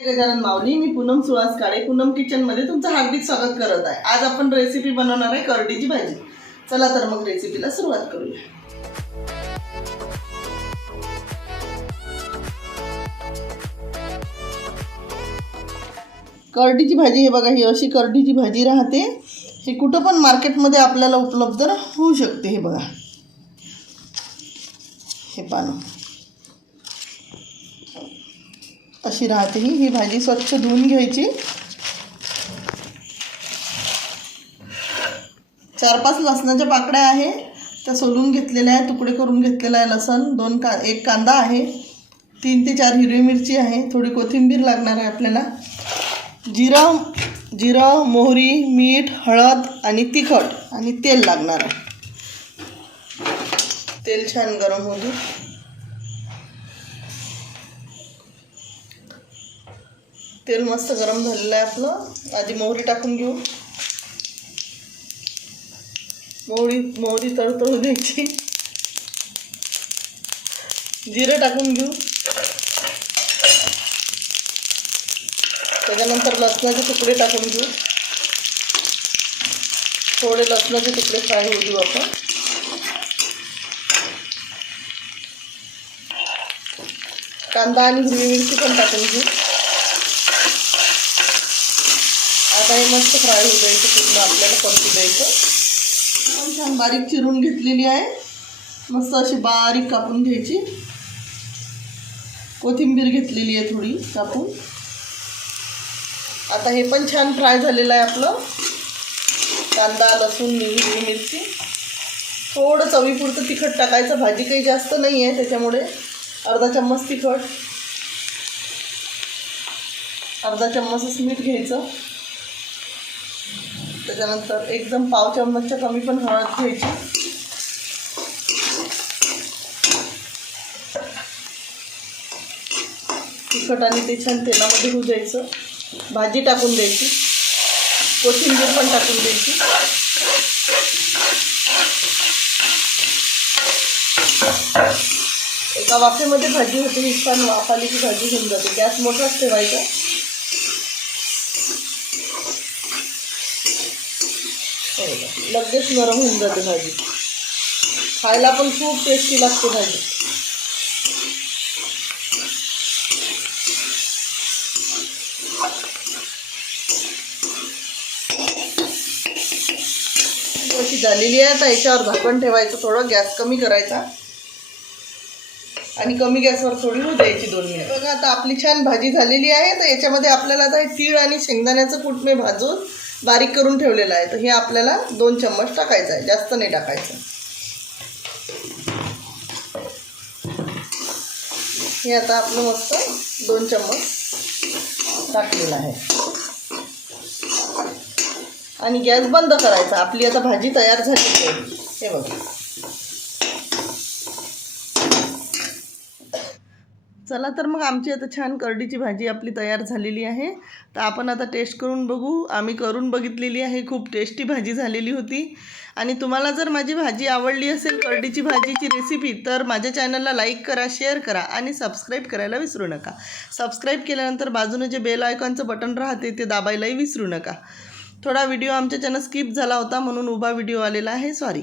गजानन माऊली, मी पूनम सुहास काळे Poonam kitchen मध्ये तुमचं हार्दिक स्वागत करत आहे। आज आपण रेसिपी बनवणार आहे करडीची भाजी। चला तर मग रेसिपीला सुरुवात करूया। करडीची भाजी हे बघा, ही अशी करडीची भाजी राहते। हे कुठं पण मार्केटमध्ये आपल्याला उपलब्ध होऊ शकते। हे बघा, हे पानं अशी राहते। ही भाजी स्वच्छ धुवून घ्यायची। 4-5 लसणाच्या पाकळ्या आहे, त्या सोलून घेतलेल्या आहे, तुकडे करून घेतलेला आहे लसण। एक कांदा आहे, 3 ते 4 हिरवी मिरची आहे, थोडी कोथिंबीर लागणार आहे आपल्याला। जिरं, मोहरी, मीठ, हळद आणि तिखट आणि तेल लागणार आहे। तेल छान गरम होऊ दे। तेल मस्त गरम झालेलं आहे आपलं। आधी मोहरी टाकून घेऊ। मोहरी तळतळू द्यायची। जिरं टाकून घेऊ। त्याच्यानंतर लसणाचे तुकडे टाकून घेऊ। थोडे लसणाचे तुकडे फ्राय होऊ देऊ आपण। कांदा आणि हिरवी मिरची पण टाकून घेऊ। आता हे मस्त फ्राय होऊ द्यायचं, पूर्ण आपल्याला परतू द्यायचं। पण छान बारीक चिरून घेतलेली आहे, मस्त अशी बारीक कापून घ्यायची। कोथिंबीर घेतलेली आहे थोडी कापून। आता हे पण छान फ्राय झालेलं आहे आपलं। कांदा, लसूण, हिरवी मिरची, थोडं चवीपुरतं तिखट टाकायचं। भाजी काही जास्त नाही आहे, त्याच्यामुळे अर्धा चम्मच तिखट, अर्धा चम्मचच मीठ घ्यायचं। त्याच्यानंतर एकदम पाव चम्मचच्या कमी पण हळद घ्यायची। तिखट आणि ते छान तेलामध्ये होऊ द्यायचं। भाजी टाकून द्यायची, कोथिंबीर पण टाकून द्यायची। एका वाफेमध्ये भाजी होते, ही छान वाफ आली की भाजी होऊन जाते। गॅस मोठाच ठेवायचा। लगेच नरम होऊन जाते भाजी, खायला पण खूप टेस्टी लागते भाजी। अशी झालेली आहे। आता याच्यावर झाकण ठेवायचं, थोडं गॅस कमी करायचा आणि कमी गॅसवर थोडी होऊ द्यायची 2 मिनिट। बघा, आता आपली छान भाजी झालेली आहे। तर याच्यामध्ये आपल्याला आता तीळ आणि शेंगदाण्याचं कूट मी भाजून बारीक करून ठेवलेलं आहे, तर हे आपल्याला 2 चम्मच टाकायचं आहे, जास्त नाही टाकायचं। हे आता आपलं मस्त 2 चम्मच टाकलेलं आहे आणि गॅस बंद करायचा। आपली आता भाजी तयार झालेली आहे, हे बघा। चला तर मग आमची आता छान करडीची भाजी आपली तयार झालेली आहे। तर आपण आता टेस्ट करून बघू। आम्ही करून बघितलेली आहे, खूप टेस्टी भाजी झालेली होती। आणि तुम्हाला जर माझी भाजी आवडली असेल, करडीची भाजीची रेसिपी, तर माझ्या चॅनलला लाईक करा, शेअर करा आणि सबस्क्राईब करायला विसरू नका। सबस्क्राईब केल्यानंतर बाजूने जे बेल आयकॉनचं बटन राहते ते दाबायलाही विसरू नका। थोडा व्हिडिओ आमच्या चॅनल स्किप झाला होता, म्हणून उभा व्हिडिओ आलेला आहे, सॉरी।